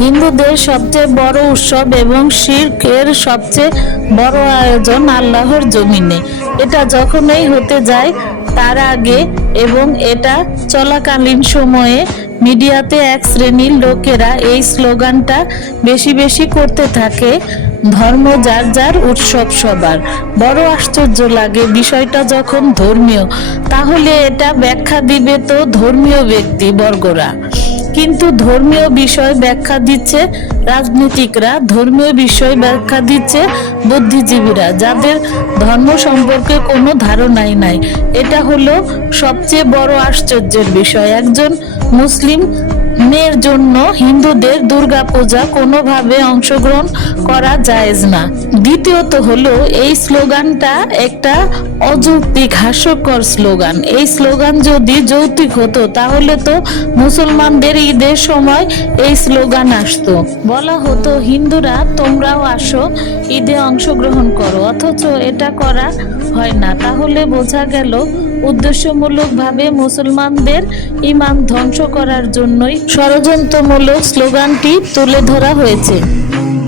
হিন্দুদের সবচেয়ে বড় উৎসব এবং শির্কের সবচেয়ে বড় আয়োজন আল্লাহর জমিনে। এটা যখনই হতে যায়, তার আগে এবং এটা চলাকালীন সময়ে মিডিয়াতে এক শ্রেণির লোকেরা এই স্লোগানটা বেশি বেশি করতে থাকে, ধর্ম যার যার উৎসব সবার। বড় আশ্চর্য লাগে বিষয়টা যখন ধর্মীয়, তাহলে এটা ব্যাখ্যা দিবে তো ধর্মীয় ব্যক্তি বর্গরা। কিন্তু ধর্মীয় বিষয় ব্যাখ্যা দিচ্ছে রাজনীতিকরা, ধর্মীয় বিষয় ব্যাখ্যা দিচ্ছে বুদ্ধিজীবীরা, যাদের ধর্ম সম্পর্কে কোনো ধারণাই নাই। এটা হলো সবচেয়ে বড় আশ্চর্যের বিষয়। একজন মুসলিম মেয়ের জন্য হিন্দুদের দুর্গাপূজা কোনোভাবে অংশগ্রহণ করা জায়েজ না। দ্বিতীয়ত হলো, এই স্লোগানটা একটা অযৌক্তিক, হাস্যকর স্লোগান। এই স্লোগান যদি যৌক্তিক হতো, তাহলে তো মুসলমানদের ঈদের সময় এই স্লোগান আসতো। বলা হতো, হিন্দুরা, তোমরাও আসো, ঈদে অংশগ্রহণ করো। অথচ এটা করা হয় না। তাহলে বোঝা গেল উদ্দেশ্যমূলকভাবে মুসলমানদের ইমান ধ্বংস করার জন্যই ষড়যন্ত্রমূলক স্লোগানটি তুলে ধরা হয়েছে।